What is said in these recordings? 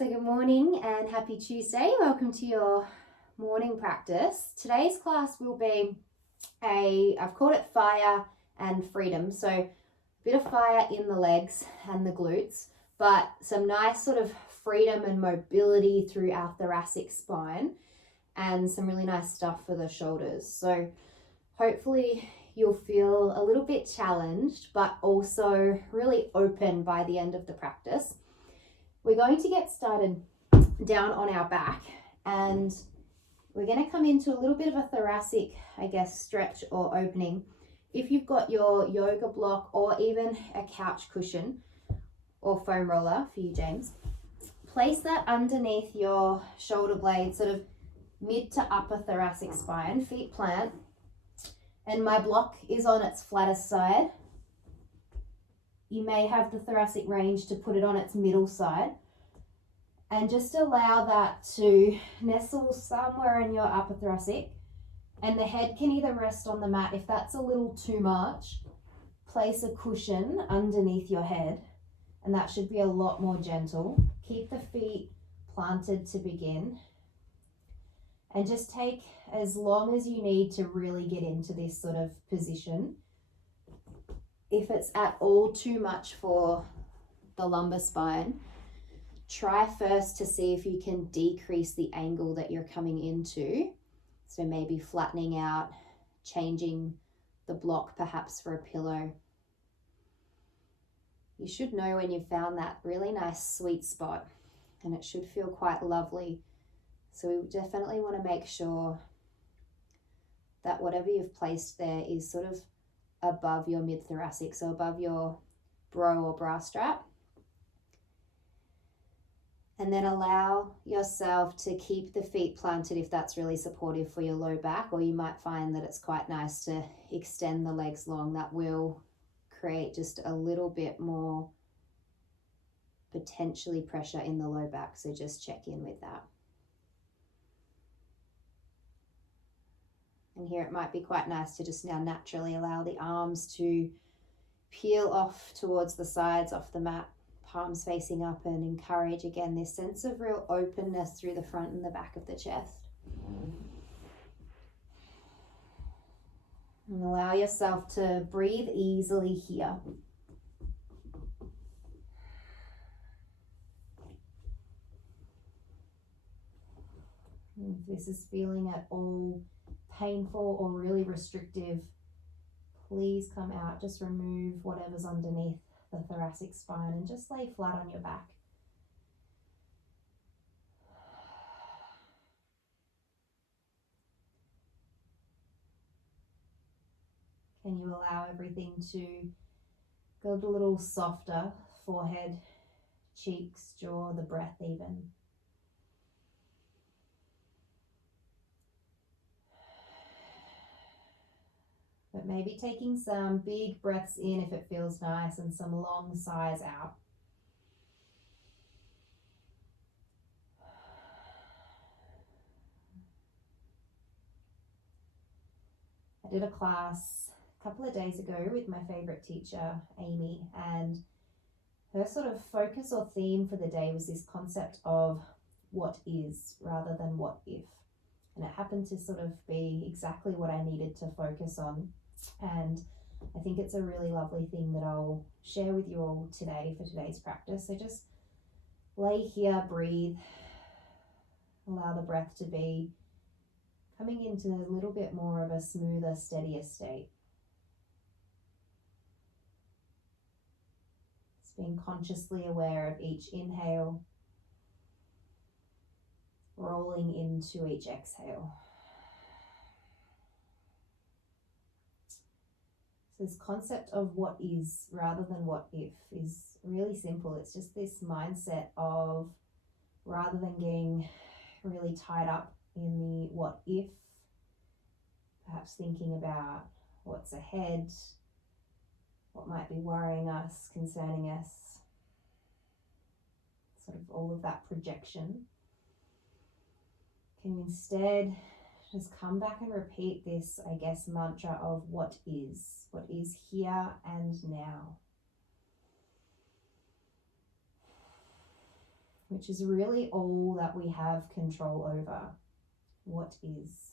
So good morning and happy Tuesday. Welcome to your morning practice. Today's class will be I've called it fire and freedom. So a bit of fire in the legs and the glutes, but some nice sort of freedom and mobility through our thoracic spine and some really nice stuff for the shoulders. So hopefully you'll feel a little bit challenged, but also really open by the end of the practice. We're going to get started down on our back and we're going to come into a little bit of a thoracic, stretch or opening. If you've got your yoga block or even a couch cushion or foam roller for you, James, place that underneath your shoulder blade, sort of mid to upper thoracic spine, feet plant. And my block is on its flattest side. You may have the thoracic range to put it on its middle side and just allow that to nestle somewhere in your upper thoracic, and the head can either rest on the mat. If that's a little too much, place a cushion underneath your head and that should be a lot more gentle. Keep the feet planted to begin and just take as long as you need to really get into this sort of position. If it's at all too much for the lumbar spine, try first to see if you can decrease the angle that you're coming into. So maybe flattening out, changing the block perhaps for a pillow. You should know when you've found that really nice sweet spot, and it should feel quite lovely. So we definitely want to make sure that whatever you've placed there is sort of above your mid-thoracic, so above your bro or bra strap. And then allow yourself to keep the feet planted if that's really supportive for your low back, or you might find that it's quite nice to extend the legs long. That will create just a little bit more potentially pressure in the low back, so just check in with that. And here it might be quite nice to just now naturally allow the arms to peel off towards the sides off the mat, palms facing up, and encourage again this sense of real openness through the front and the back of the chest. And allow yourself to breathe easily here. If this is feeling at all painful or really restrictive, please come out. Just remove whatever's underneath the thoracic spine and just lay flat on your back. Can you allow everything to go a little softer? Forehead, cheeks, jaw, the breath even. But maybe taking some big breaths in if it feels nice and some long sighs out. I did a class a couple of days ago with my favorite teacher, Amy, and her sort of focus or theme for the day was this concept of what is rather than what if. And it happened to sort of be exactly what I needed to focus on. And I think it's a really lovely thing that I'll share with you all today for today's practice. So just lay here, breathe, allow the breath to be coming into a little bit more of a smoother, steadier state. Just being consciously aware of each inhale, rolling into each exhale. This concept of what is rather than what if is really simple. It's just this mindset of, rather than getting really tied up in the what if, perhaps thinking about what's ahead, what might be worrying us, concerning us, sort of all of that projection. Can you instead just come back and repeat this, mantra of what is here and now. which is really all that we have control over. What is?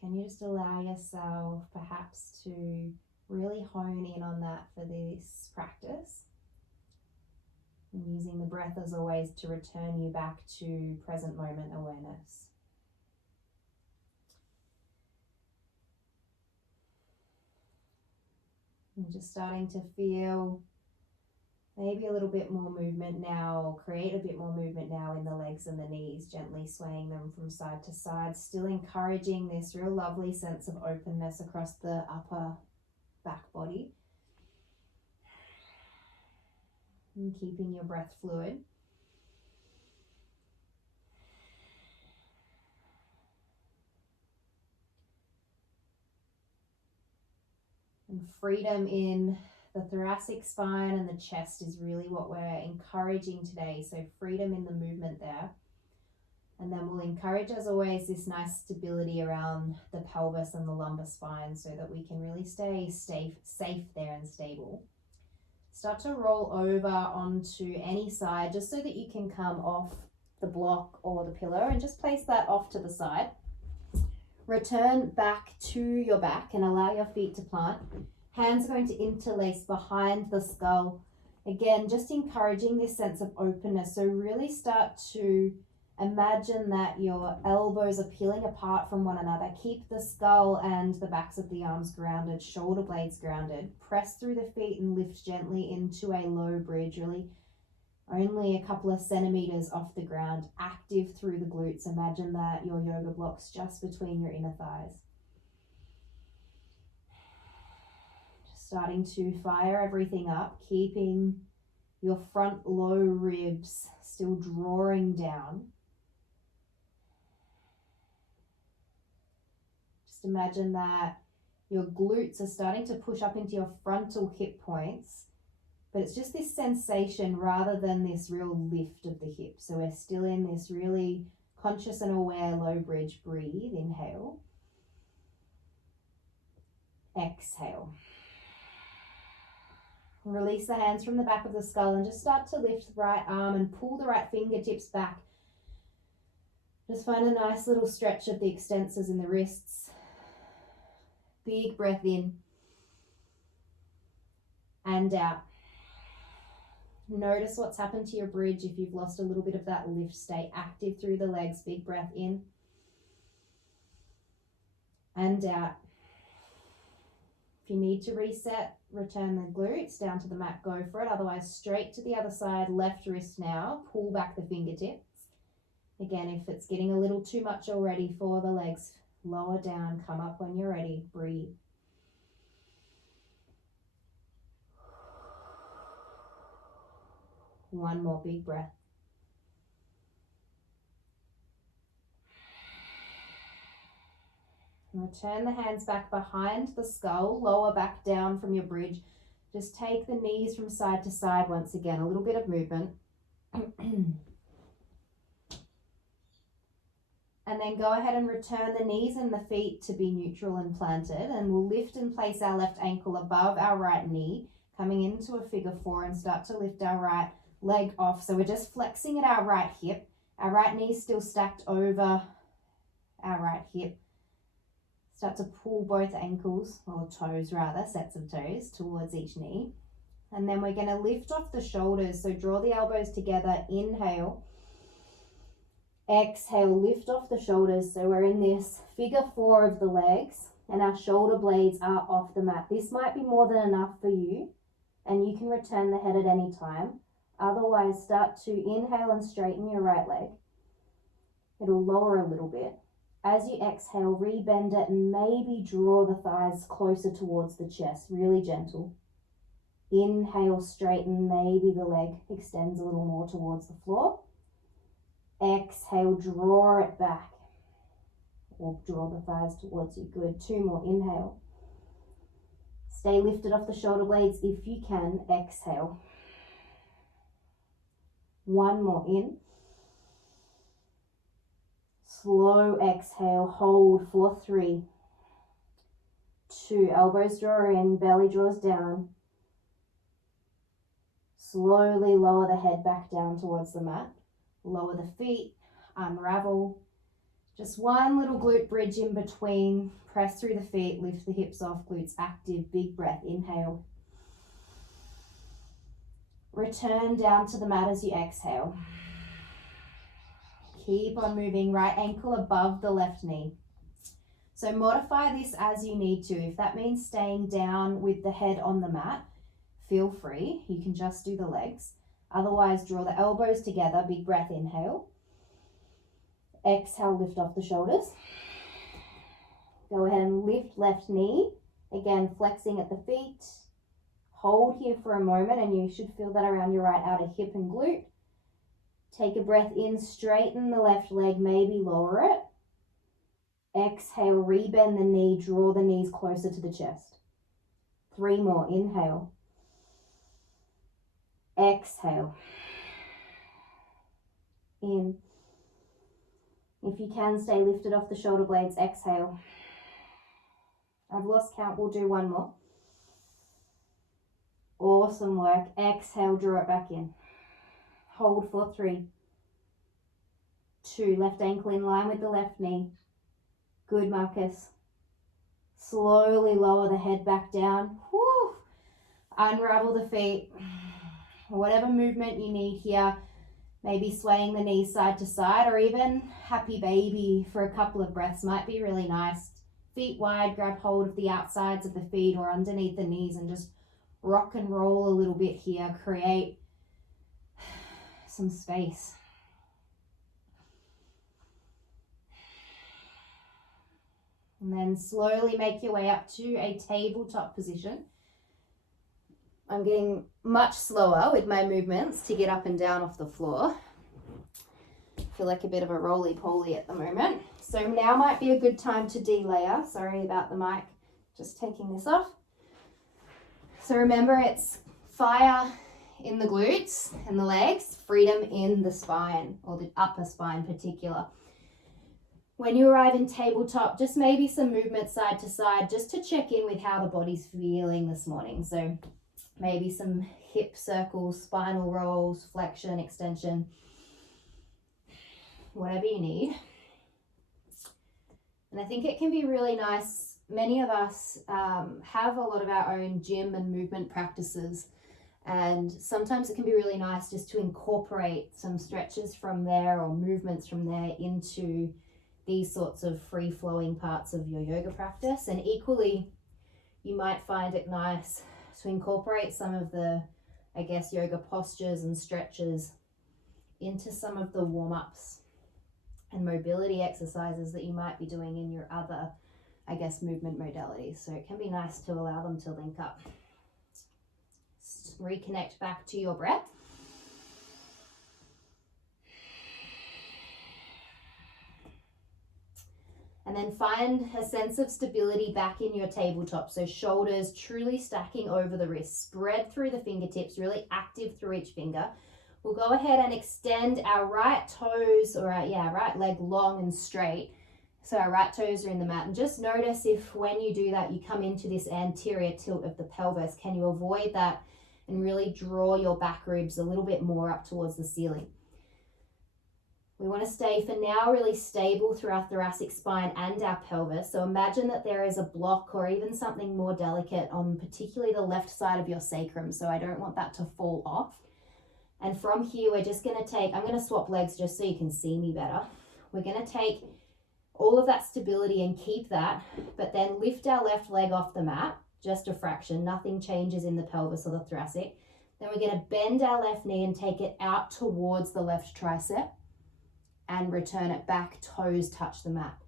Can you just allow yourself perhaps to really hone in on that for this practice? And using the breath as always to return you back to present moment awareness. And just starting to feel maybe a little bit more movement now, or create a bit more movement now in the legs and the knees, gently swaying them from side to side, still encouraging this real lovely sense of openness across the upper back body. And keeping your breath fluid. And freedom in the thoracic spine and the chest is really what we're encouraging today. So freedom in the movement there. And then we'll encourage, as always, this nice stability around the pelvis and the lumbar spine so that we can really stay safe there and stable. Start to roll over onto any side just so that you can come off the block or the pillow, and just place that off to the side. Return back to your back and allow your feet to plant. Hands are going to interlace behind the skull. Again, just encouraging this sense of openness. So really start to imagine that your elbows are peeling apart from one another. Keep the skull and the backs of the arms grounded, shoulder blades grounded. Press through the feet and lift gently into a low bridge, really only a couple of centimeters off the ground, active through the glutes. Imagine that your yoga blocks just between your inner thighs. Just starting to fire everything up, keeping your front low ribs still drawing down. Just imagine that your glutes are starting to push up into your frontal hip points. But it's just this sensation rather than this real lift of the hip. So we're still in this really conscious and aware low bridge. Breathe, inhale. Exhale. Release the hands from the back of the skull and just start to lift the right arm and pull the right fingertips back. Just find a nice little stretch of the extensors in the wrists. Big breath in and out. Notice what's happened to your bridge if you've lost a little bit of that lift. Stay active through the legs. Big breath in and out. If you need to reset, return the glutes down to the mat, go for it. Otherwise, straight to the other side, left wrist now. Pull back the fingertips. Again, if it's getting a little too much already for the legs, lower down, come up when you're ready. Breathe. One more big breath. And return the hands back behind the skull, lower back down from your bridge. Just take the knees from side to side once again, a little bit of movement. And then go ahead and return the knees and the feet to be neutral and planted. And we'll lift and place our left ankle above our right knee, coming into a figure four, and start to lift our right leg off. So we're just flexing at our right hip. Our right knee is still stacked over our right hip. Start to pull both ankles, or toes rather, sets of toes towards each knee. And then we're going to lift off the shoulders. So draw the elbows together, inhale. Exhale, lift off the shoulders. So we're in this figure four of the legs and our shoulder blades are off the mat. This might be more than enough for you and you can return the head at any time. Otherwise, start to inhale and straighten your right leg. It'll lower a little bit. As you exhale, rebend it and maybe draw the thighs closer towards the chest, really gentle. Inhale, straighten, maybe the leg extends a little more towards the floor. Exhale, draw it back, or draw the thighs towards you. Good. Two more. Inhale. Stay lifted off the shoulder blades if you can. Exhale. One more. In. Slow exhale. Hold for 3, 2. Elbows draw in, belly draws down. Slowly lower the head back down towards the mat. Lower the feet, unravel. Just one little glute bridge in between. Press through the feet, lift the hips off, glutes active. Big breath, inhale. Return down to the mat as you exhale. Keep on moving, right ankle above the left knee. So modify this as you need to. If that means staying down with the head on the mat, feel free. You can just do the legs. Otherwise, draw the elbows together. Big breath, inhale. Exhale, lift off the shoulders. Go ahead and lift left knee. Again, flexing at the feet. Hold here for a moment, and you should feel that around your right outer hip and glute. Take a breath in, straighten the left leg, maybe lower it. Exhale, rebend the knee, draw the knees closer to the chest. 3 more, inhale. Exhale. In. If you can, stay lifted off the shoulder blades, exhale. I've lost count, we'll do 1 more. Awesome work. Exhale, draw it back in. Hold for 3, 2, left ankle in line with the left knee. Good, Marcus. Slowly lower the head back down. Whew. Unravel the feet. Whatever movement you need here, maybe swaying the knees side to side, or even happy baby for a couple of breaths might be really nice. Feet wide, grab hold of the outsides of the feet or underneath the knees and just rock and roll a little bit here. Create some space. And then slowly make your way up to a tabletop position. I'm getting much slower with my movements to get up and down off the floor. I feel like a bit of a roly-poly at the moment. So now might be a good time to de-layer. Sorry about the mic, just taking this off. So remember, it's fire in the glutes and the legs, freedom in the spine, or the upper spine in particular. When you arrive in tabletop, just maybe some movement side to side, just to check in with how the body's feeling this morning. So maybe some hip circles, spinal rolls, flexion, extension, whatever you need. And I think it can be really nice. Many of us have a lot of our own gym and movement practices, and sometimes it can be really nice just to incorporate some stretches from there or movements from there into these sorts of free-flowing parts of your yoga practice. And equally, you might find it nice to incorporate some of the, I guess, yoga postures and stretches into some of the warm-ups and mobility exercises that you might be doing in your other, I guess, movement modalities. So it can be nice to allow them to link up. Reconnect back to your breath. And then find a sense of stability back in your tabletop. So shoulders truly stacking over the wrists, spread through the fingertips, really active through each finger. We'll go ahead and extend our right toes, or our right leg long and straight. So our right toes are in the mat. And just notice if when you do that, you come into this anterior tilt of the pelvis. Can you avoid that and really draw your back ribs a little bit more up towards the ceiling? We want to stay for now really stable through our thoracic spine and our pelvis. So imagine that there is a block or even something more delicate on particularly the left side of your sacrum. So I don't want that to fall off. And from here, we're just going to take, I'm going to swap legs just so you can see me better. We're going to take all of that stability and keep that, but then lift our left leg off the mat, just a fraction. Nothing changes in the pelvis or the thoracic. Then we're going to bend our left knee and take it out towards the left tricep and return it back, toes touch the mat.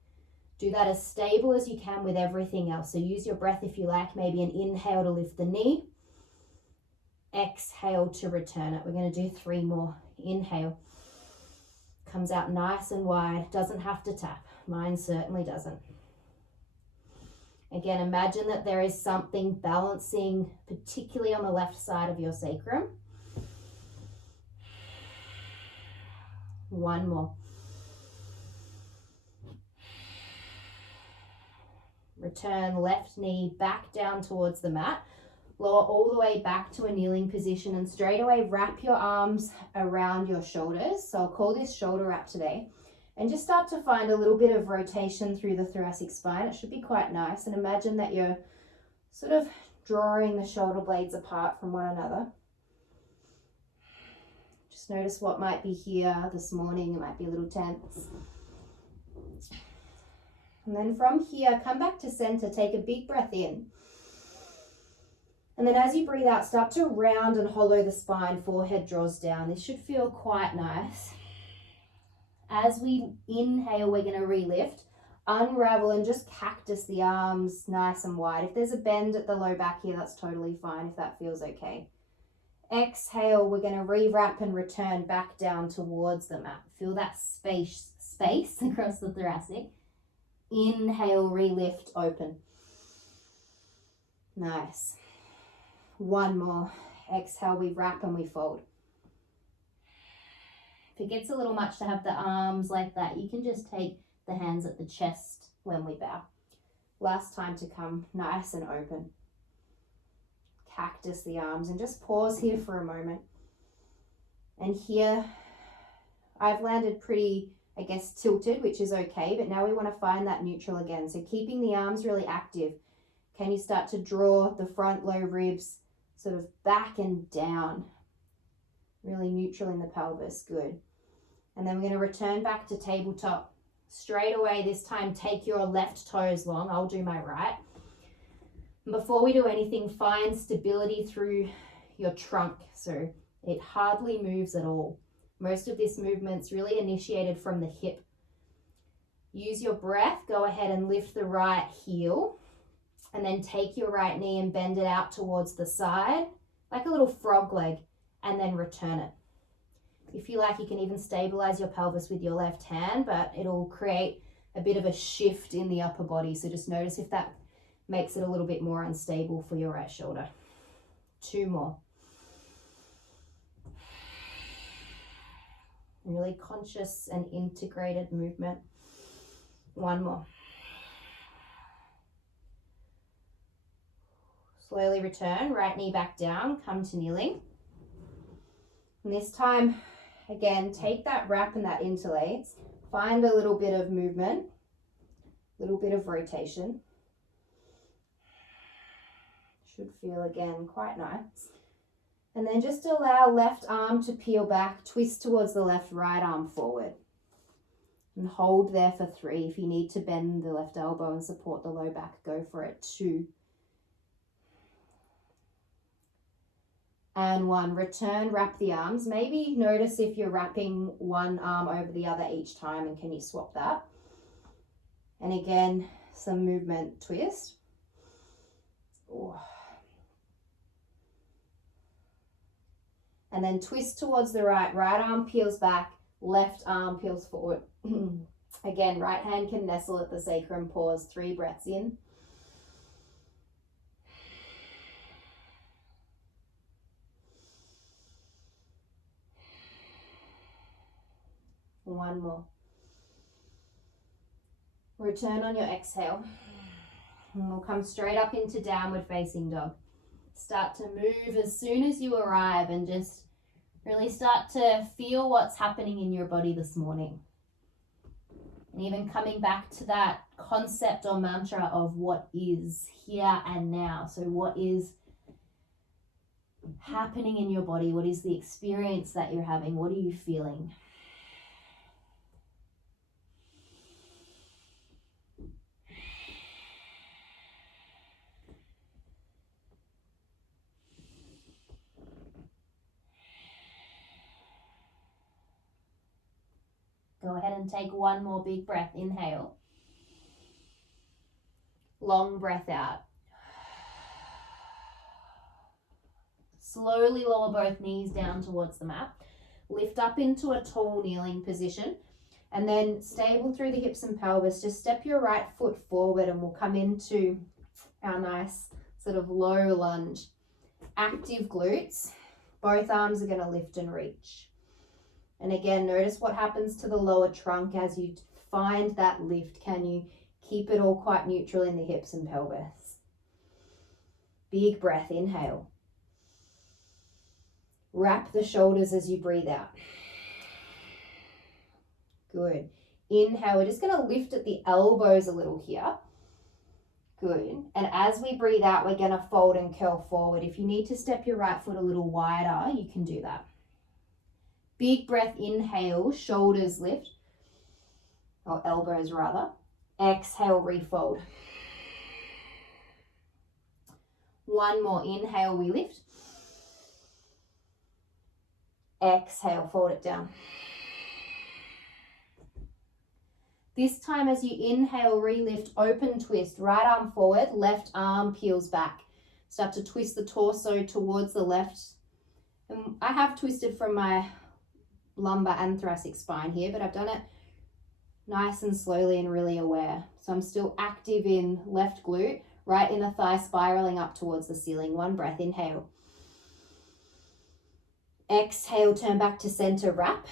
Do that as stable as you can with everything else. So use your breath if you like, maybe an inhale to lift the knee, exhale to return it. We're going to do 3 more. Inhale, comes out nice and wide, doesn't have to tap. Mine certainly doesn't. Again, imagine that there is something balancing, particularly on the left side of your sacrum. 1 more. Return left knee back down towards the mat. Lower all the way back to a kneeling position and straight away wrap your arms around your shoulders. So I'll call this shoulder wrap today. And just start to find a little bit of rotation through the thoracic spine. It should be quite nice. And imagine that you're sort of drawing the shoulder blades apart from one another. Just notice what might be here this morning. It might be a little tense. And then from here, come back to center. Take a big breath in. And then as you breathe out, start to round and hollow the spine. Forehead draws down. This should feel quite nice. As we inhale, we're going to relift, unravel, and just cactus the arms nice and wide. If there's a bend at the low back here, that's totally fine if that feels okay. Exhale, we're going to rewrap and return back down towards the mat. Feel that space across the thoracic. Inhale, relift, open. Nice. One more. Exhale, we wrap and we fold. If it gets a little much to have the arms like that, you can just take the hands at the chest when we bow. Last time to come nice and open. Cactus the arms and just pause here for a moment. And here I've landed pretty, I guess, tilted, which is okay, but now we want to find that neutral again. So keeping the arms really active. Can you start to draw the front low ribs sort of back and down? Really neutral in the pelvis, good. And then we're going to return back to tabletop. Straight away this time, take your left toes long. I'll do my right. And before we do anything, find stability through your trunk. So it hardly moves at all. Most of this movement's really initiated from the hip. Use your breath. Go ahead and lift the right heel. And then take your right knee and bend it out towards the side, like a little frog leg, and then return it. If you like, you can even stabilize your pelvis with your left hand, but it'll create a bit of a shift in the upper body. So just notice if that makes it a little bit more unstable for your right shoulder. 2 more. Really conscious and integrated movement. 1 more. Slowly return, right knee back down, come to kneeling. And this time, again, take that wrap and that interlace. Find a little bit of movement, a little bit of rotation. Should feel, again, quite nice. And then just allow left arm to peel back, twist towards the left, right arm forward. And hold there for 3. If you need to bend the left elbow and support the low back, go for it. 2. And 1, return, wrap the arms. Maybe notice if you're wrapping one arm over the other each time, and can you swap that? And again, some movement, twist. Oh. And then twist towards the right. Right arm peels back, left arm peels forward. Again, right hand can nestle at the sacrum. Pause, 3 breaths in. One more. Return on your exhale. And we'll come straight up into downward facing dog. Start to move as soon as you arrive and just really start to feel what's happening in your body this morning. And even coming back to that concept or mantra of what is here and now. So what is happening in your body? What is the experience that you're having? What are you feeling? Go ahead and take 1 more big breath. Inhale. Long breath out. Slowly lower both knees down towards the mat. Lift up into a tall kneeling position. And then stable through the hips and pelvis. Just step your right foot forward and we'll come into our nice sort of low lunge. Active glutes. Both arms are going to lift and reach. And again, notice what happens to the lower trunk as you find that lift. Can you keep it all quite neutral in the hips and pelvis? Big breath, inhale. Wrap the shoulders as you breathe out. Good. Inhale, we're just going to lift at the elbows a little here. Good. And as we breathe out, we're going to fold and curl forward. If you need to step your right foot a little wider, you can do that. Big breath, inhale, shoulders lift, or elbows rather. Exhale, refold. One more, inhale, we lift. Exhale, fold it down. This time as you inhale, relift, open twist, right arm forward, left arm peels back. Start to twist the torso towards the left. And I have twisted from my lumbar and thoracic spine here, but I've done it nice and slowly and really aware. So I'm still active in left glute, right inner thigh spiraling up towards the ceiling. One breath, inhale. Exhale, turn back to center, wrap.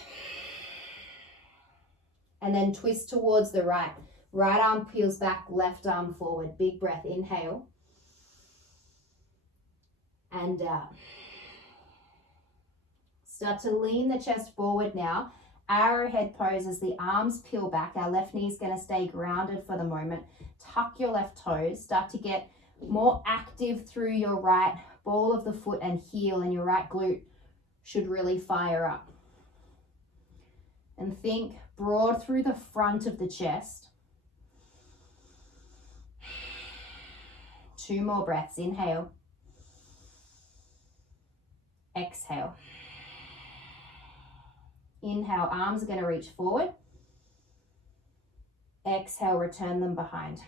And then twist towards the right. Right arm peels back, left arm forward. Big breath, inhale. And out. Start to lean the chest forward now. Arrowhead pose as the arms peel back. Our left knee is going to stay grounded for the moment. Tuck your left toes. Start to get more active through your right ball of the foot and heel, and your right glute should really fire up. And think broad through the front of the chest. 2 more breaths. Inhale. Exhale. Inhale, arms are going to reach forward. Exhale, return them behind.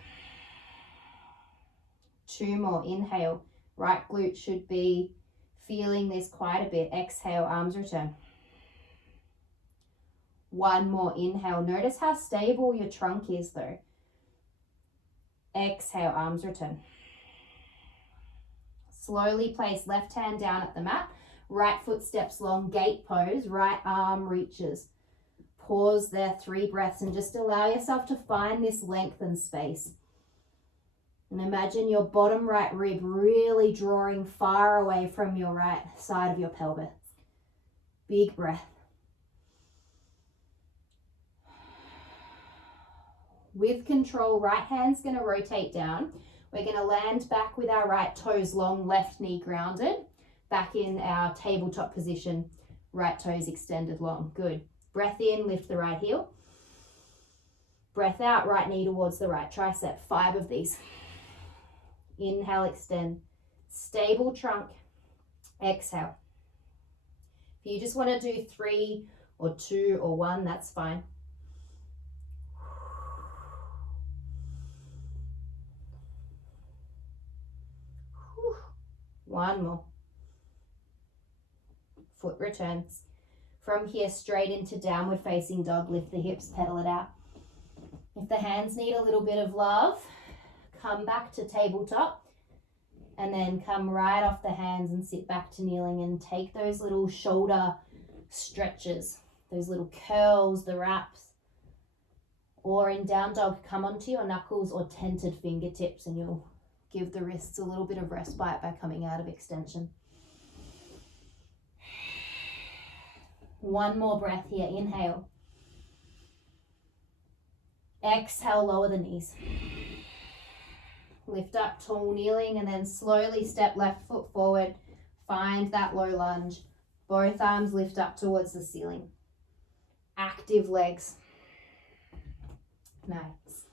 2 more. Inhale. Right glute should be feeling this quite a bit. Exhale, arms return. 1 more. Inhale. Notice how stable your trunk is though. Exhale, arms return. Slowly place left hand down at the mat. Right foot steps long, gate pose, right arm reaches. Pause there, 3 breaths, and just allow yourself to find this length and space. And imagine your bottom right rib really drawing far away from your right side of your pelvis. Big breath. With control, right hand's going to rotate down. We're going to land back with our right toes long, left knee grounded. Back in our tabletop position, right toes extended long. Good. Breath in, lift the right heel. Breath out, right knee towards the right tricep. 5 of these. Inhale, extend. Stable trunk. Exhale. If you just want to do 3 or 2 or 1, that's fine. One more. Foot returns. From here, straight into downward facing dog. Lift the hips, pedal it out. If the hands need a little bit of love, come back to tabletop and then come right off the hands and sit back to kneeling and take those little shoulder stretches, those little curls, the wraps. Or in down dog, come onto your knuckles or tented fingertips and you'll give the wrists a little bit of respite by coming out of extension. 1 more breath here. Inhale. Exhale, lower the knees. Lift up, tall kneeling, and then slowly step left foot forward. Find that low lunge. Both arms lift up towards the ceiling. Active legs. Nice.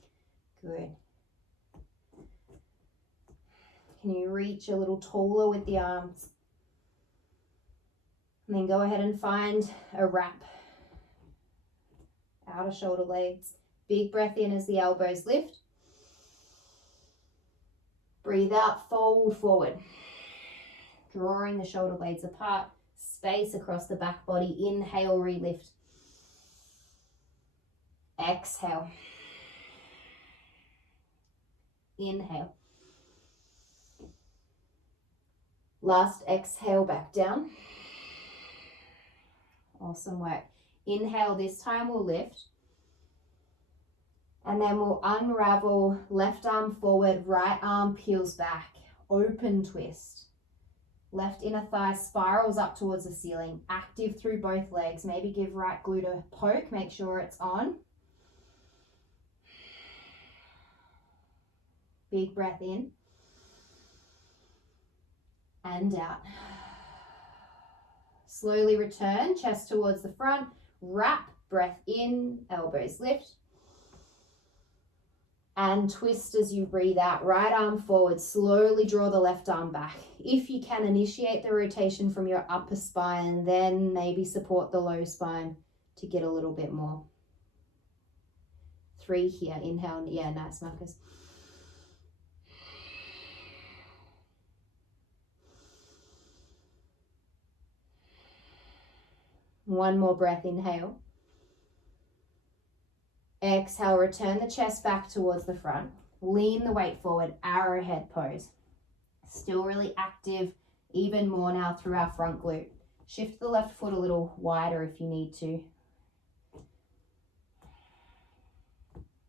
Good. Can you reach a little taller with the arms? And then go ahead and find a wrap. Outer shoulder blades. Big breath in as the elbows lift. Breathe out, fold forward. Drawing the shoulder blades apart. Space across the back body. Inhale, relift. Exhale. Inhale. Last exhale, back down. Awesome work. Inhale, this time we'll lift. And then we'll unravel, left arm forward, right arm peels back. open twist. Left inner thigh spirals up towards the ceiling, active through both legs. Maybe give right glute a poke, make sure it's on. Big breath in and out. Slowly return, chest towards the front, wrap, breath in, elbows lift. And twist as you breathe out, right arm forward, slowly draw the left arm back. If you can, initiate the rotation from your upper spine, then maybe support the low spine to get a little bit more. 3 here, inhale, yeah, nice, Marcus. One more breath, inhale. Exhale, return the chest back towards the front. Lean the weight forward, arrowhead pose. Still really active, even more now through our front glute. Shift the left foot a little wider if you need to.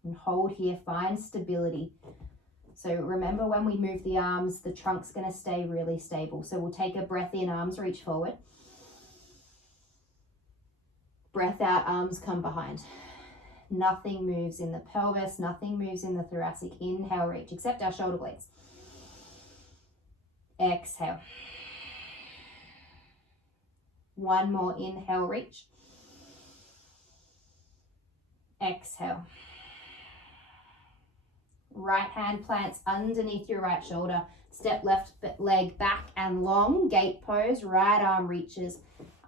And hold here, find stability. So remember, when we move the arms, the trunk's gonna stay really stable. So we'll take a breath in, arms reach forward. Breath out, arms come behind. Nothing moves in the pelvis, nothing moves in the thoracic. Inhale, reach, except our shoulder blades. Exhale. One more, inhale, reach. Exhale. Right hand plants underneath your right shoulder. Step left leg back and long, gate pose, right arm reaches.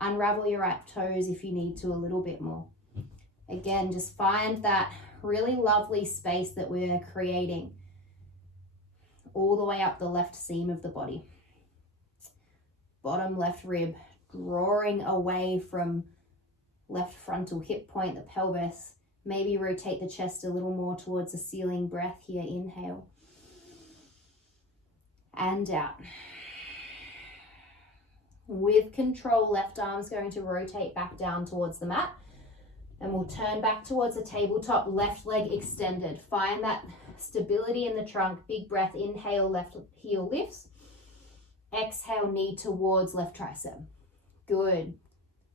Unravel your right toes if you need to a little bit more. Again, just find that really lovely space that we're creating all the way up the left seam of the body. Bottom left rib, drawing away from left frontal hip point, the pelvis. Maybe rotate the chest a little more towards the ceiling. Breath here, inhale. And out. With control, left arm's going to rotate back down towards the mat. And we'll turn back towards the tabletop, left leg extended. Find that stability in the trunk. Big breath, inhale, left heel lifts. Exhale, knee towards left tricep. Good.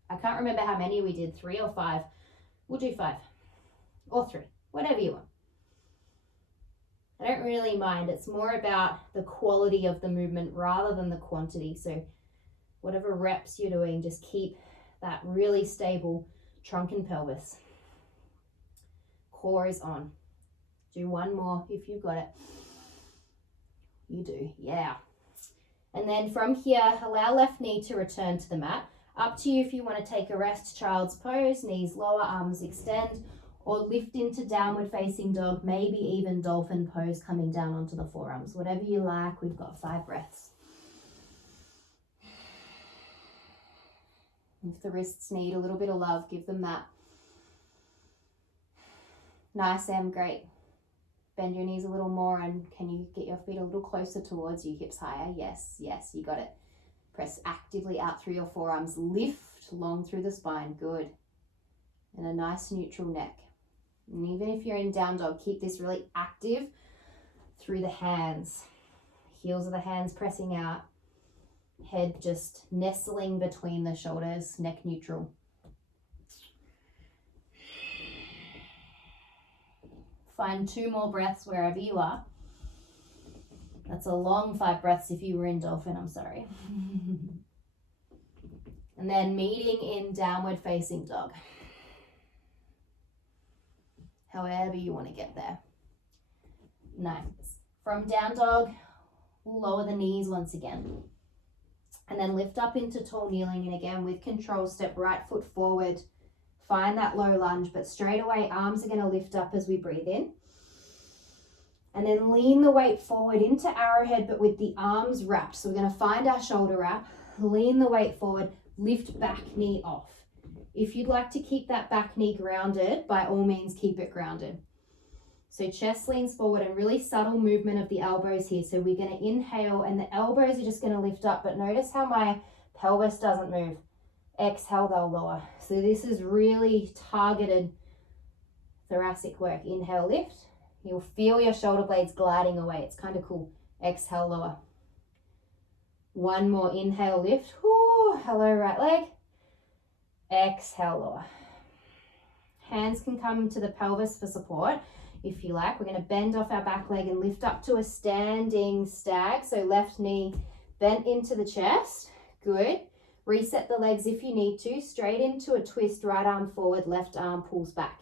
I can't remember how many we did, 3 or 5. We'll do 5 or 3, whatever you want. I don't really mind. It's more about the quality of the movement rather than the quantity. So whatever reps you're doing, just keep that really stable trunk and pelvis. Core is on. Do one more if you've got it. You do, yeah. And then from here, allow left knee to return to the mat. Up to you if you want to take a rest, child's pose, knees lower, arms extend, or lift into downward facing dog, maybe even dolphin pose coming down onto the forearms. Whatever you like, we've got 5 breaths. If the wrists need a little bit of love, give them that. Nice, Em, great. Bend your knees a little more, and can you get your feet a little closer towards you, hips higher? Yes, yes, you got it. Press actively out through your forearms. Lift long through the spine, good. And a nice neutral neck. And even if you're in down dog, keep this really active through the hands. Heels of the hands pressing out. Head just nestling between the shoulders, neck neutral. Find 2 more breaths wherever you are. That's a long 5 breaths if you were in dolphin, I'm sorry. And then meeting in downward facing dog. However you want to get there. Nice. From down dog, lower the knees once again. And then lift up into tall kneeling, and again with control, step right foot forward. Find that low lunge, but straight away arms are going to lift up as we breathe in. And then lean the weight forward into arrowhead, but with the arms wrapped. So we're going to find our shoulder wrap, lean the weight forward, lift back knee off. If you'd like to keep that back knee grounded, by all means keep it grounded. So chest leans forward, and really subtle movement of the elbows here. So we're going to inhale and the elbows are just going to lift up, but notice how my pelvis doesn't move. Exhale, they'll lower. So this is really targeted thoracic work. Inhale, lift. You'll feel your shoulder blades gliding away. It's kind of cool. Exhale, lower. One more inhale, lift. Whoo, hello, right leg. Exhale, lower. Hands can come to the pelvis for support if you like. We're going to bend off our back leg and lift up to a standing stag. So left knee bent into the chest. Good. Reset the legs if you need to. Straight into a twist, right arm forward, left arm pulls back.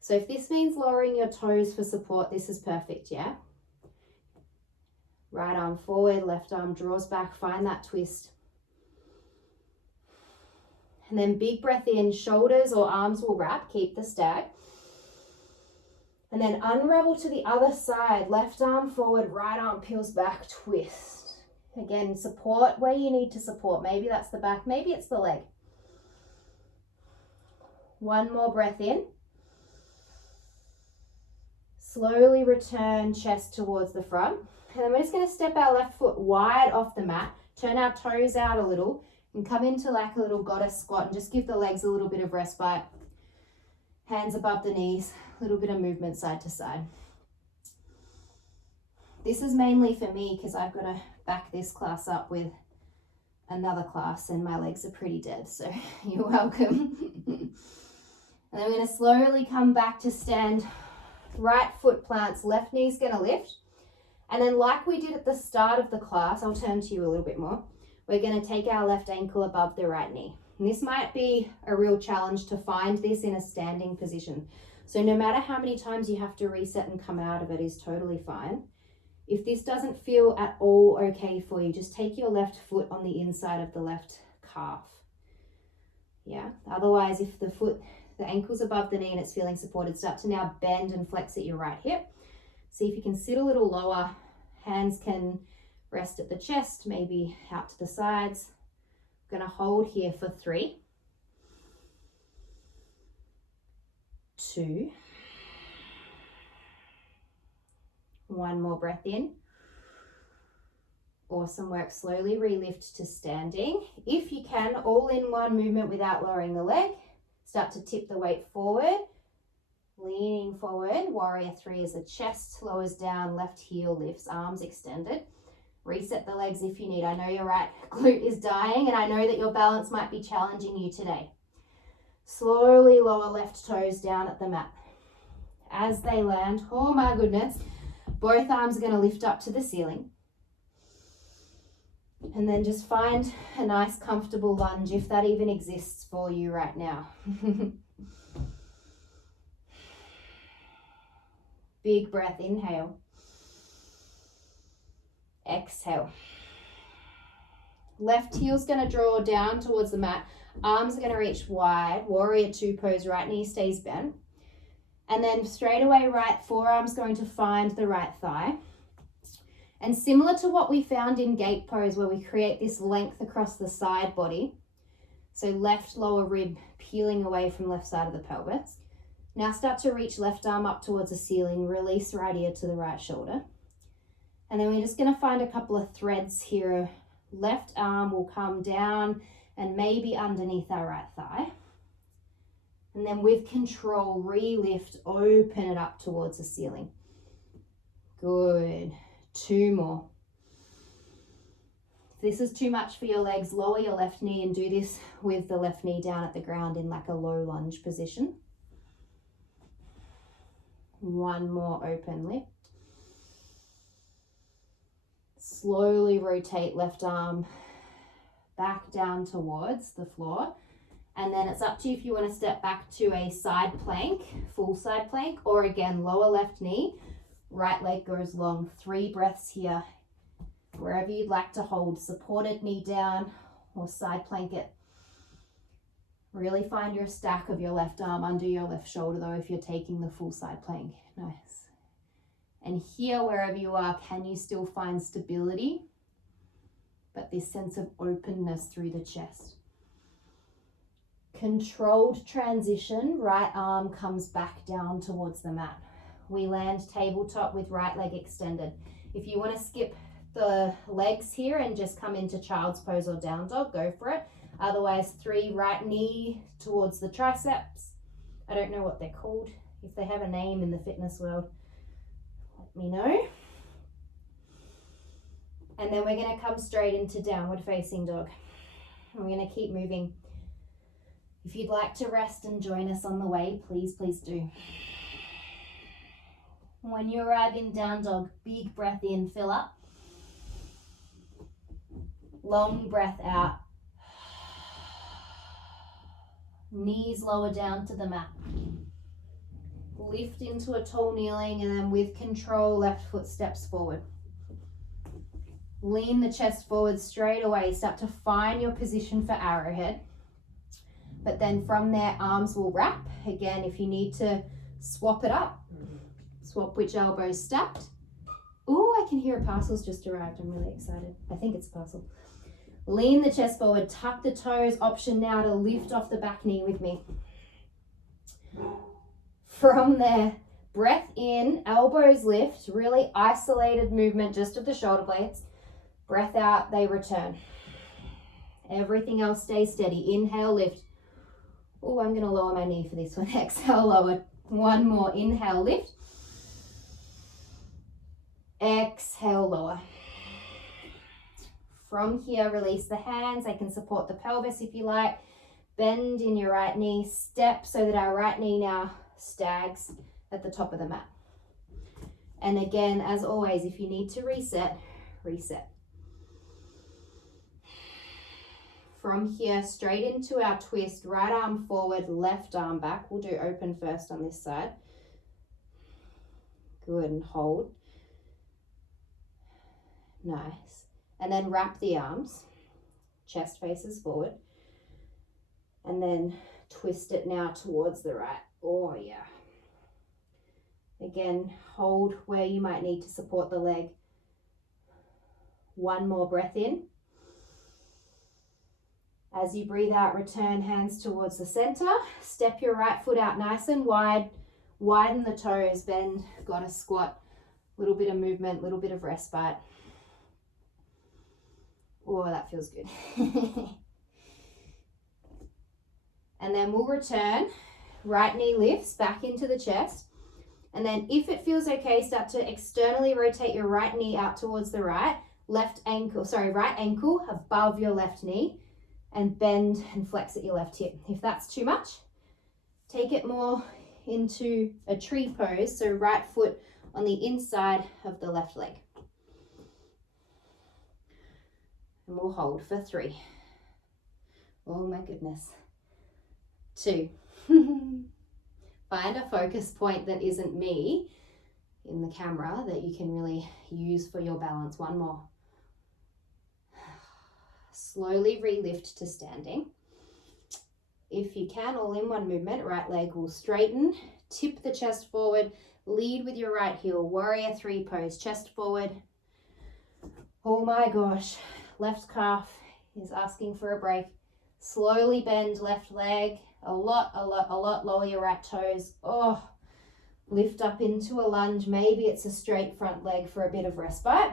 So if this means lowering your toes for support, this is perfect, yeah? Right arm forward, left arm draws back, find that twist. And then big breath in, shoulders or arms will wrap, keep the stag. And then unravel to the other side, left arm forward, right arm peels back, twist. Again, support where you need to support. Maybe that's the back, maybe it's the leg. One more breath in. Slowly return chest towards the front. And then we're just going to step our left foot wide off the mat, turn our toes out a little, and come into like a little goddess squat and just give the legs a little bit of respite. Hands above the knees, a little bit of movement side to side. This is mainly for me because I've got to back this class up with another class and my legs are pretty dead, so you're welcome. And then we're going to slowly come back to stand. Right foot plants, left knee's going to lift. And then like we did at the start of the class, I'll turn to you a little bit more. We're going to take our left ankle above the right knee. And this might be a real challenge to find this in a standing position. So no matter how many times you have to reset and come out of it is totally fine. If this doesn't feel at all okay for you, just take your left foot on the inside of the left calf. Yeah, otherwise if the ankle's above the knee and it's feeling supported, start to now bend and flex at your right hip. See if you can sit a little lower. Hands can rest at the chest, maybe out to the sides. I'm going to hold here for 3, 2, 1 more breath in. Awesome work. Slowly relift to standing. If you can, all in one movement without lowering the leg. Start to tip the weight forward, leaning forward. Warrior 3 as the chest lowers down, left heel lifts, arms extended. Reset the legs if you need. I know your right glute is dying and I know that your balance might be challenging you today. Slowly lower left toes down at the mat. As they land, oh my goodness, both arms are going to lift up to the ceiling. And then just find a nice comfortable lunge if that even exists for you right now. Big breath, inhale. Exhale. Left heel's going to draw down towards the mat. Arms are going to reach wide. Warrior 2 pose, right knee stays bent. And then straight away, right forearm's going to find the right thigh. And similar to what we found in gate pose where we create this length across the side body. So left lower rib peeling away from left side of the pelvis. Now start to reach left arm up towards the ceiling, release right ear to the right shoulder. And then we're just going to find a couple of threads here. Left arm will come down and maybe underneath our right thigh. And then with control, re-lift, open it up towards the ceiling. Good. 2 more. If this is too much for your legs, lower your left knee and do this with the left knee down at the ground in like a low lunge position. 1 more open lift. Slowly rotate left arm back down towards the floor. And then it's up to you if you want to step back to a side plank, full side plank, or again, lower left knee. Right leg goes long. 3 breaths here. Wherever you'd like to hold, supported knee down or side plank it. Really find your stack of your left arm under your left shoulder though if you're taking the full side plank. Nice. And here, wherever you are, can you still find stability? But this sense of openness through the chest. Controlled transition, right arm comes back down towards the mat. We land tabletop with right leg extended. If you want to skip the legs here and just come into child's pose or down dog, go for it. Otherwise, 3 right knee towards the triceps. I don't know what they're called. If they have a name in the fitness world, let me know. And then we're going to come straight into downward facing dog. And we're going to keep moving. If you'd like to rest and join us on the way, please, please do. When you arrive in down dog, big breath in, fill up. Long breath out. Knees lower down to the mat. Lift into a tall kneeling, and then with control, left foot steps forward. Lean the chest forward straight away. Start to find your position for arrowhead. But then from there, arms will wrap. Again, if you need to swap it up, swap which elbows stacked. Oh, I can hear a parcel's just arrived. I'm really excited. I think it's a parcel. Lean the chest forward, tuck the toes. Option now to lift off the back knee with me. From there, breath in, elbows lift, really isolated movement just of the shoulder blades. Breath out, they return. Everything else stays steady. Inhale, lift. Oh, I'm going to lower my knee for this one. Exhale, lower. One more. Inhale, lift. Exhale, lower. From here, release the hands. They can support the pelvis if you like. Bend in your right knee. Step so that our right knee now stags at the top of the mat. And again, as always, if you need to reset, reset. From here, straight into our twist, right arm forward, left arm back. We'll do open first on this side. Good, and hold. Nice. And then wrap the arms, chest faces forward. And then twist it now towards the right. Oh yeah. Again, hold where you might need to support the leg. One more breath in. As you breathe out, return hands towards the center. Step your right foot out nice and wide. Widen the toes, bend, got a squat. Little bit of movement, little bit of respite. Oh, that feels good. And then we'll return. Right knee lifts back into the chest. And then if it feels okay, start to externally rotate your right knee out towards the right. Right ankle above your left knee. And bend and flex at your left hip. If that's too much, take it more into a tree pose. So right foot on the inside of the left leg. And we'll hold for 3. Oh my goodness. 2. Find a focus point that isn't me in the camera that you can really use for your balance. 1 more. Slowly re-lift to standing. If you can, all in one movement, right leg will straighten, tip the chest forward, lead with your right heel, warrior 3 pose, chest forward. Oh my gosh, left calf is asking for a break. Slowly bend left leg, a lot, lower your right toes. Oh, lift up into a lunge. Maybe it's a straight front leg for a bit of respite.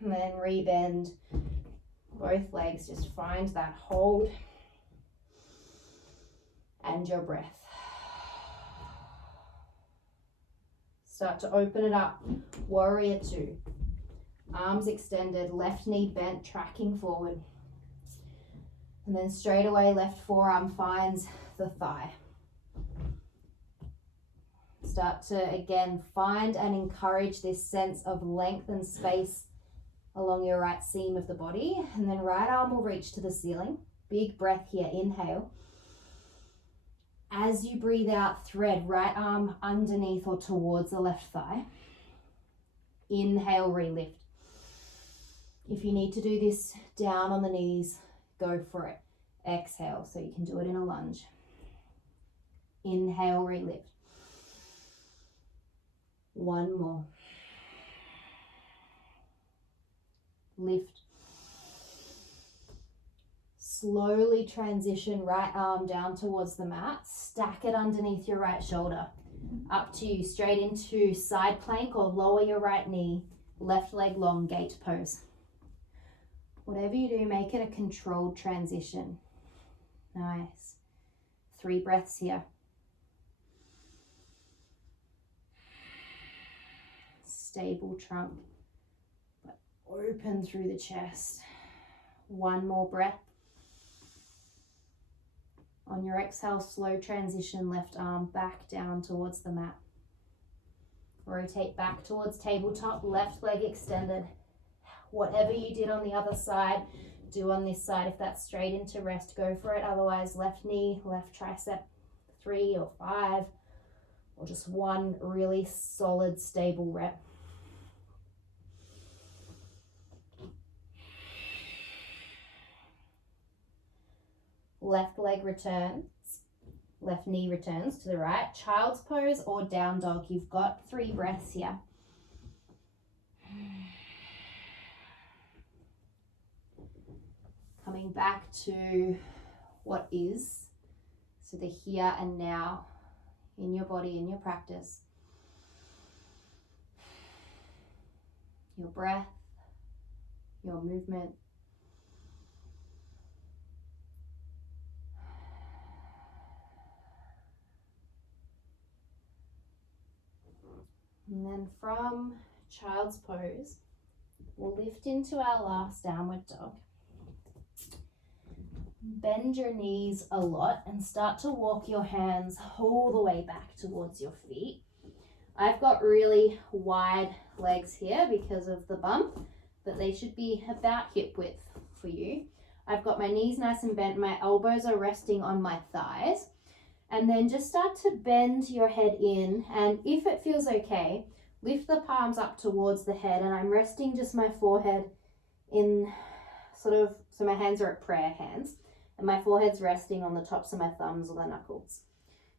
And then rebend both legs. Just find that hold and your breath. Start to open it up. Warrior 2. Arms extended, left knee bent, tracking forward. And then straight away, left forearm finds the thigh. Start to, again, find and encourage this sense of length and space along your right seam of the body. And then right arm will reach to the ceiling. Big breath here, inhale. As you breathe out, thread right arm underneath or towards the left thigh. Inhale, relift. If you need to do this down on the knees, go for it. Exhale, so you can do it in a lunge. Inhale, relift. 1 more. Lift. Slowly transition right arm down towards the mat. Stack it underneath your right shoulder. Up to you, straight into side plank or lower your right knee. Left leg long, gate pose. Whatever you do, make it a controlled transition. Nice. 3 breaths here. stable trunk, but open through the chest. One more breath. On your exhale, slow transition, left arm back down towards the mat. Rotate back towards tabletop, left leg extended. Whatever you did on the other side, do on this side. If that's straight into rest, go for it. Otherwise, left knee, left tricep, 3 or 5, or just one really solid, stable rep. Left leg returns, left knee returns to the right. Child's pose or down dog. You've got 3 breaths here. Coming back to what is, so the here and now in your body, in your practice. Your breath, your movement. And then from child's pose, we'll lift into our last downward dog. Bend your knees a lot and start to walk your hands all the way back towards your feet. I've got really wide legs here because of the bump, but they should be about hip width for you. I've got my knees nice and bent, my elbows are resting on my thighs. And then just start to bend your head in, and if it feels okay, lift the palms up towards the head, and I'm resting just my forehead in sort of, so my hands are at prayer hands, and my forehead's resting on the tops of my thumbs or the knuckles.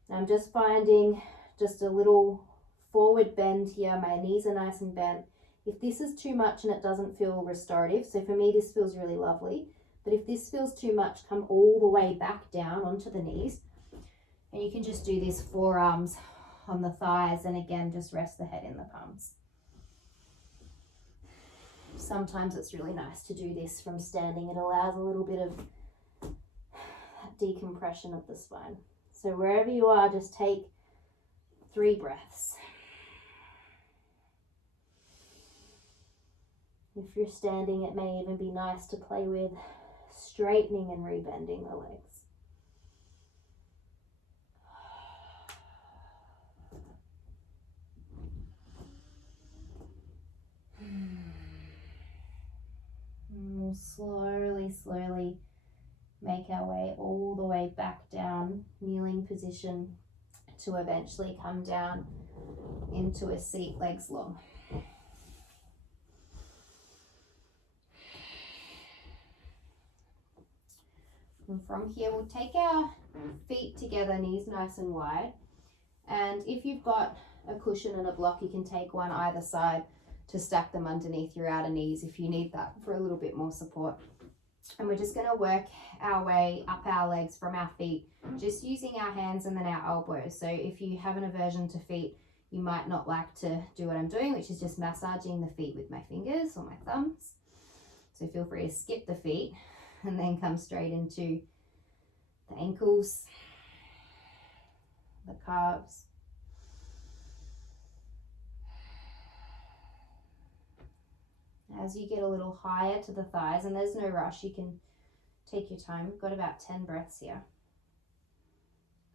And I'm just finding just a little forward bend here, my knees are nice and bent. If this is too much and it doesn't feel restorative, so for me this feels really lovely, but if this feels too much, come all the way back down onto the knees. And you can just do this forearms on the thighs, and again, just rest the head in the palms. Sometimes it's really nice to do this from standing. It allows a little bit of decompression of the spine. So wherever you are, just take 3 breaths. If you're standing, it may even be nice to play with straightening and rebending the legs. We'll slowly make our way all the way back down, kneeling position, to eventually come down into a seat, legs long. And from here, we'll take our feet together, knees nice and wide. And if you've got a cushion and a block, you can take one either side to stack them underneath your outer knees if you need that for a little bit more support. And we're just going to work our way up our legs from our feet, just using our hands and then our elbows. So if you have an aversion to feet, you might not like to do what I'm doing, which is just massaging the feet with my fingers or my thumbs. So feel free to skip the feet and then come straight into the ankles, the calves, as you get a little higher to the thighs, and there's no rush, you can take your time. We've got about 10 breaths here.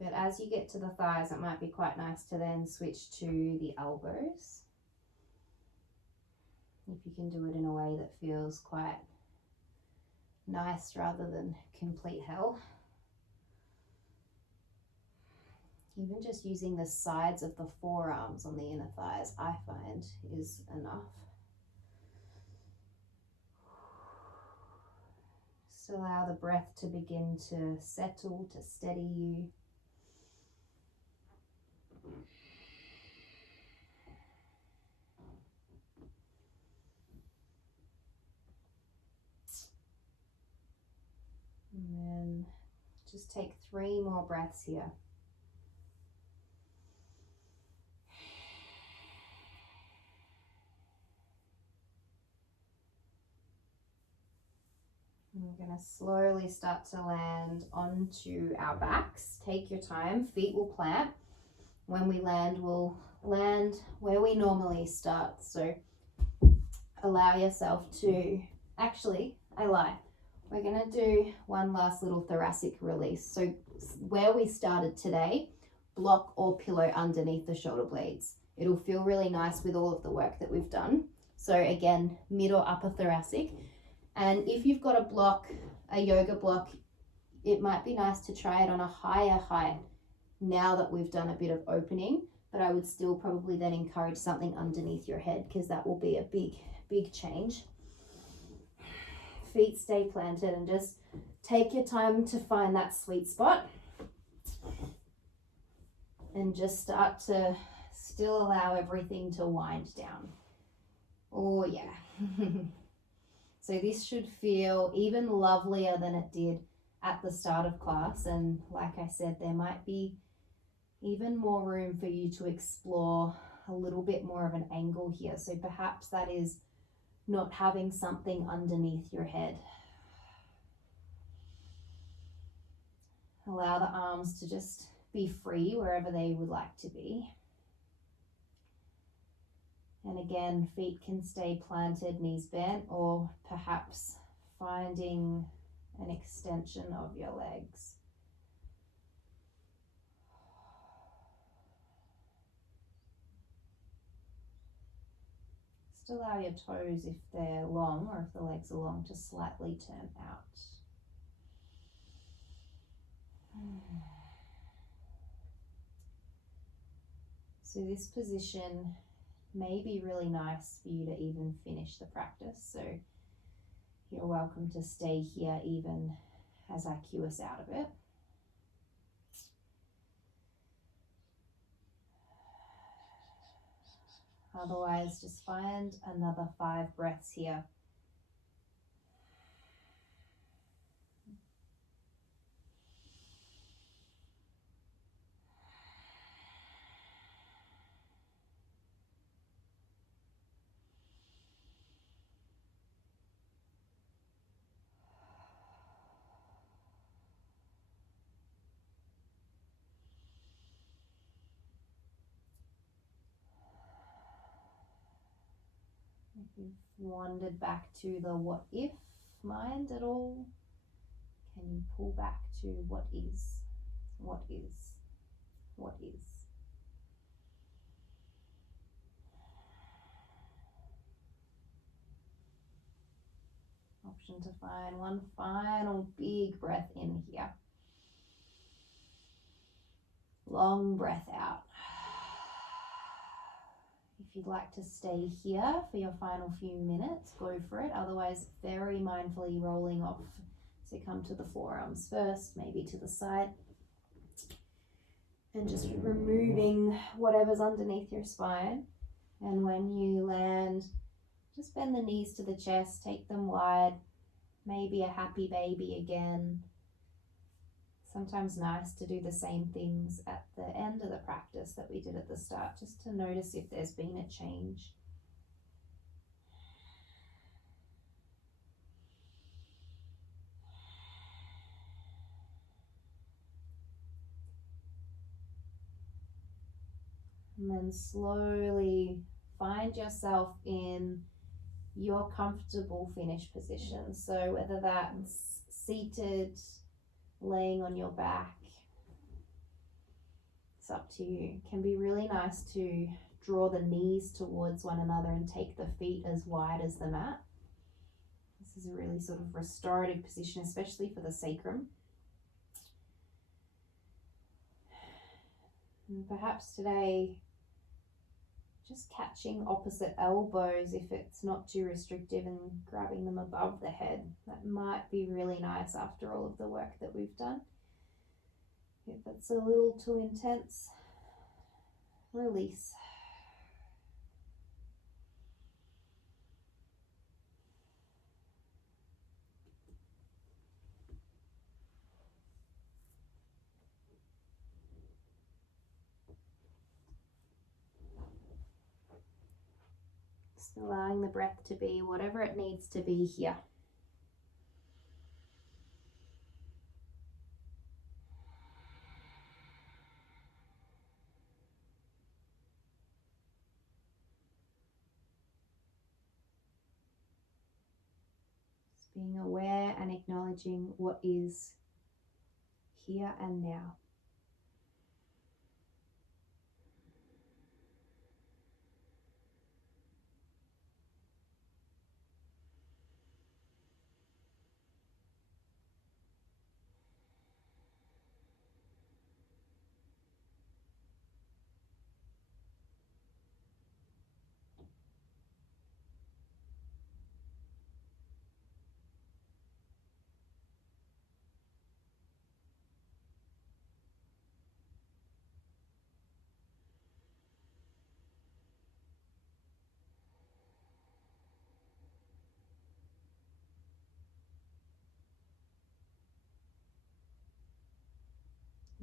But as you get to the thighs, it might be quite nice to then switch to the elbows. If you can do it in a way that feels quite nice rather than complete hell. Even just using the sides of the forearms on the inner thighs, I find, is enough. Just allow the breath to begin to settle, to steady you. And then just take 3 more breaths here. We're going to slowly start to land onto our backs. Take your time, feet will plant. When we land, we'll land where we normally start. So allow yourself to, actually, I lie. We're going to do one last little thoracic release. So where we started today, block or pillow underneath the shoulder blades. It'll feel really nice with all of the work that we've done. So again, mid or upper thoracic. And if you've got a block, a yoga block, it might be nice to try it on a higher height now that we've done a bit of opening, but I would still probably then encourage something underneath your head because that will be a big change. Feet stay planted and just take your time to find that sweet spot and just start to still allow everything to wind down. Oh yeah. So this should feel even lovelier than it did at the start of class. And like I said, there might be even more room for you to explore a little bit more of an angle here. So perhaps that is not having something underneath your head. Allow the arms to just be free wherever they would like to be. And again, feet can stay planted, knees bent, or perhaps finding an extension of your legs. Just allow your toes, if they're long or if the legs are long, to slightly turn out. So this position may be really nice for you to even finish the practice. So you're welcome to stay here even as I cue us out of it. Otherwise, just find another 5 breaths here. If you've wandered back to the what if mind at all, can you pull back to what is, what is, what is? Option to find one final big breath in here. Long breath out. If you'd like to stay here for your final few minutes, go for it. Otherwise, very mindfully rolling off. So come to the forearms first, maybe to the side. And just removing whatever's underneath your spine. And when you land, just bend the knees to the chest, take them wide. Maybe a happy baby again. Sometimes nice to do the same things at the end of the practice that we did at the start, just to notice if there's been a change. And then slowly find yourself in your comfortable finish position. So whether that's seated, laying on your back, it's up to you. It can be really nice to draw the knees towards one another and take the feet as wide as the mat. This is a really sort of restorative position, especially for the sacrum. And perhaps today, just catching opposite elbows if it's not too restrictive and grabbing them above the head. That might be really nice after all of the work that we've done. If it's a little too intense, release. Just allowing the breath to be whatever it needs to be here. Being aware and acknowledging what is here and now.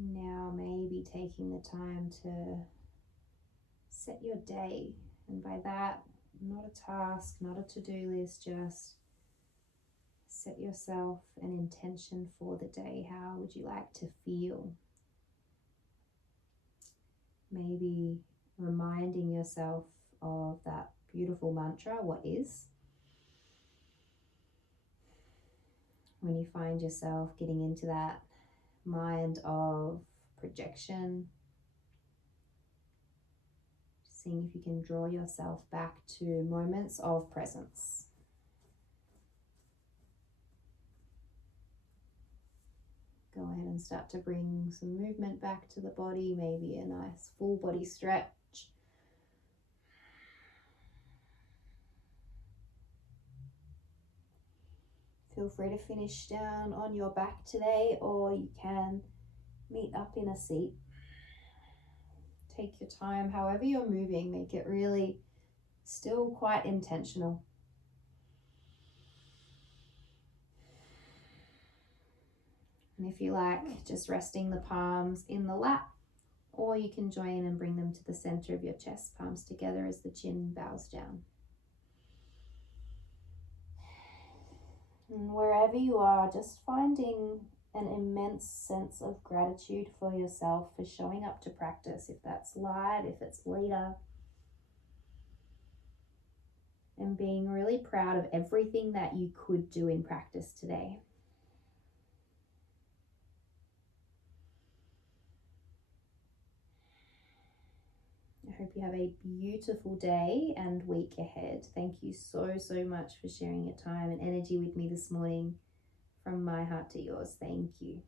Now maybe taking the time to set your day, and by that, not a task, not a to-do list, just set yourself an intention for the day. How would you like to feel? Maybe reminding yourself of that beautiful mantra, what is? When you find yourself getting into that mind of projection, seeing if you can draw yourself back to moments of presence. Go ahead and start to bring some movement back to the body, maybe a nice full body stretch. Feel free to finish down on your back today, or you can meet up in a seat. Take your time, however you're moving, make it really still quite intentional. And if you like, just resting the palms in the lap, or you can join and bring them to the center of your chest, palms together as the chin bows down. And wherever you are, just finding an immense sense of gratitude for yourself for showing up to practice, if that's live, if it's later, and being really proud of everything that you could do in practice today. I hope you have a beautiful day and week ahead. Thank you so much for sharing your time and energy with me this morning. From my heart to yours, thank you.